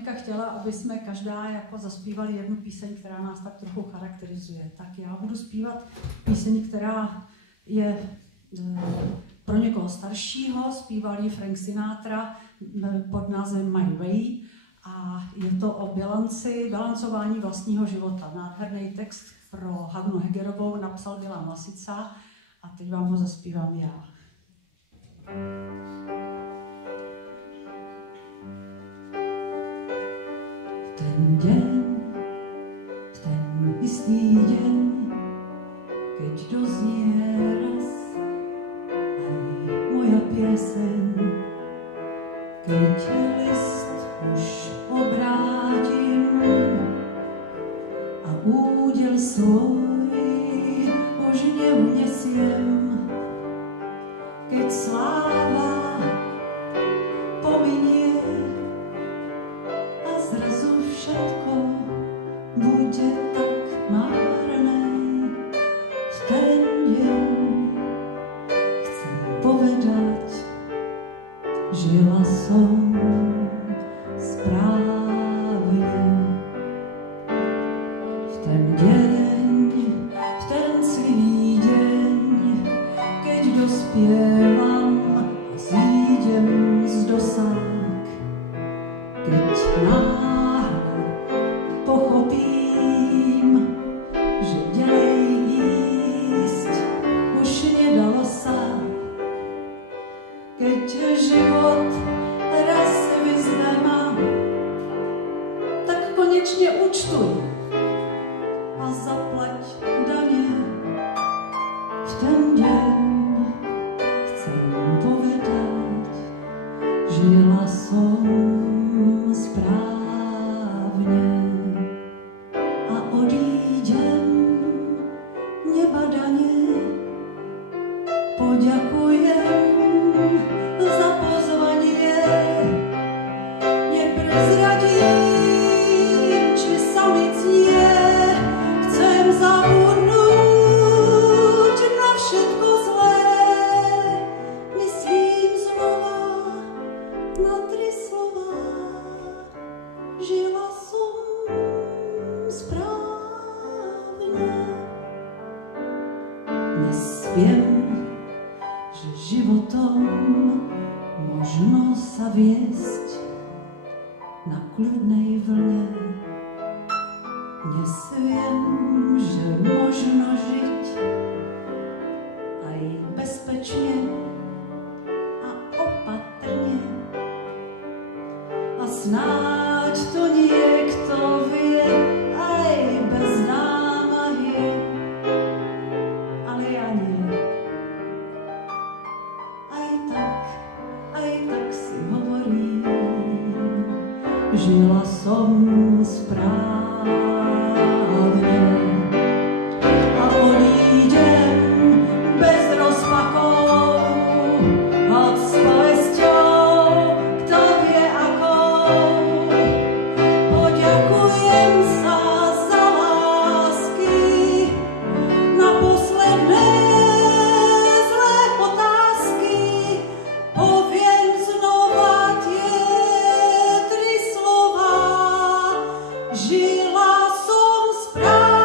Monika chtěla, aby jsme každá jako zaspívali jednu píseň, která nás tak trochu charakterizuje. Tak já budu zpívat píseň, která je pro někoho staršího, zpíval ji Frank Sinatra pod názvem My Way a je to o bilancování vlastního života. Nádherný text pro Hagnu Hegerovou napsal Milan Lasica a teď vám ho zaspívám já. Ten deň, ten istý deň, keď doznie raz aj moja pieseň, keď list už obrátim a údel svoj už neuniesiem, keď sláva pominie a zrazu všetko bude tak márne. V ten deň chcem povedať, žila som správne. V ten deň, v ten svý deň, keď dospievam a zídem z dosák, keď náhle pochopím, že ďalej ísť už nedalo sa, keď život raz vyzve ma, tak konečne účtuj a zaplať dane. V ten deň chcem povedať, žila som správne a odídem nebadane. Poďakujem za pozvanie, neprezradím, či sa mi cnie. Chcem zabudnúť na všetko zlé, myslím znova na 3 slova. Žila som správne. Dnes viem, že životom možno sa viesť na kľudnej vlne. Dnes viem, že možno žiť aj bezpečne a opatrne. A snáď to niekto vie aj bez námahy, ale ja nie. Aj tak si hovorím, žila som správne a odídem bez rozpakov a s povesťou, kto vie akou. Poďakujem sa za lásky na posledné zlé otázky. Poviem znova tie 3 slova. Žila som správne.